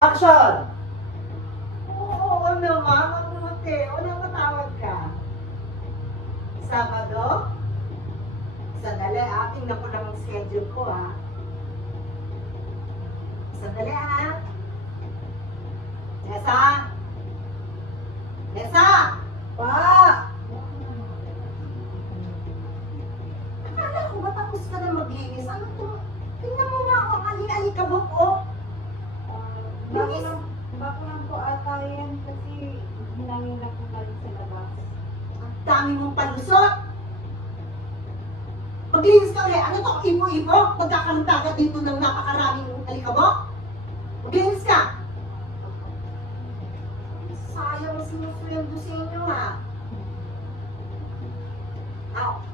Action! Oo naman, mabuti. Unang matawag ka. Sabado? Sandali, tingnan ko lang ang schedule ko, ha. Sandali, ha. Nessa? Nessa! Pa! Akala ko ba tapos ka na maglinis? Ano to? Tingnan mo nga ako, ali-alikabok, oh. Bilis! Bako lang po ata yan kasi hinangin na po galing sa labas. Ang dami mong palusot! Maglinis ka ulit. Ano to? Ipo-ipo? Magkakaroon ka dito ng napakaraming alikabok? Maglinis ka! Sayang ang sinusweldo sa inyo, ha?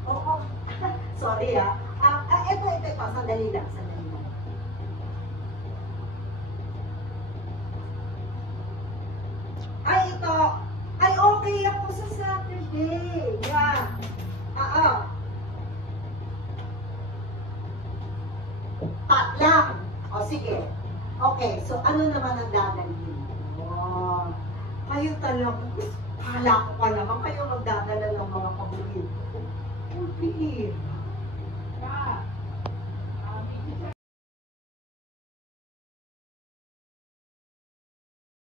Oo. Sorry, ha? Ito. Sandali lang. Ay, ito. Ay, okay ako sa Saturday. Yeah. Lang. O, sige. Okay, so ano naman ang dadalhin? Oh, kayo talaga. Kala ko pa naman kayo magdadala ng mga paborito.